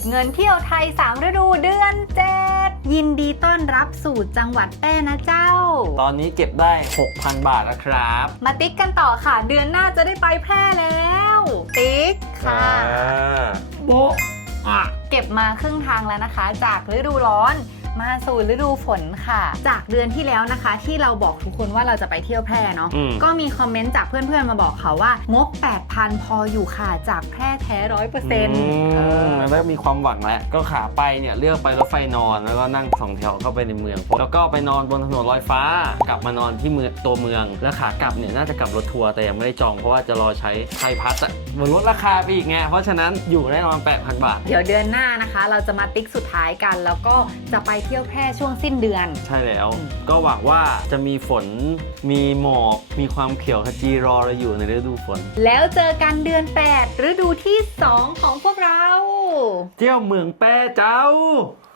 บเงินเที่ยวไทย3ฤดูเดือน7ยินดีต้อนรับสู่จังหวัดแป้นะเจ้าตอนนี้เก็บได้ 6,000 บาทแล้วครับ มาติ๊กกันต่อค่ะเดือนหน้าจะได้ไปแพร่แล้วติ๊กค่ะโบะเก็บมาครึ่งทางแล้วนะคะ จากฤดูร้อนมาสู่ฤดูฝนค่ะ จากเดือนที่แล้วนะคะ ที่เราบอกทุกคนว่าเราจะไปเที่ยวแพร่เนาะก็มีคอมเมนต์จากเพื่อนๆมาบอกเขาว่างบ 8,000 พออยู่ค่ะจากแพร่แท้ 100%แล้วมีความหวังแล้วก็ขาไปเนี่ยเลือกไปรถไฟนอนแล้วก็นั่ง2แถวเข้าไปในเมืองแล้วก็ไปนอนบนถนนลอยฟ้ากลับมานอนที่ตัวเมืองแล้วขากลับเนี่ยน่าจะกลับรถทัวร์แต่ยังไม่ได้จองเพราะว่าจะรอใช้ไทยพัสอะมันลดราคาไปอีกไงเพราะฉะนั้นอยู่ได้ประมาณ 8,000 บาทเดี๋ยวเดือนหน้านะคะเราจะมาติ๊กสุดท้ายกันแล้วก็จะไปเที่ยวแพร่ช่วงสิ้นเดือนใช่แล้วก็หวังว่าจะมีฝนมีหมอกมีความเขียวขจีรอเราอยู่ในฤดูฝนแล้วเจอกันเดือน8ฤดูที่2ของพวกเราเที่ยวเมืองแป้เจ้า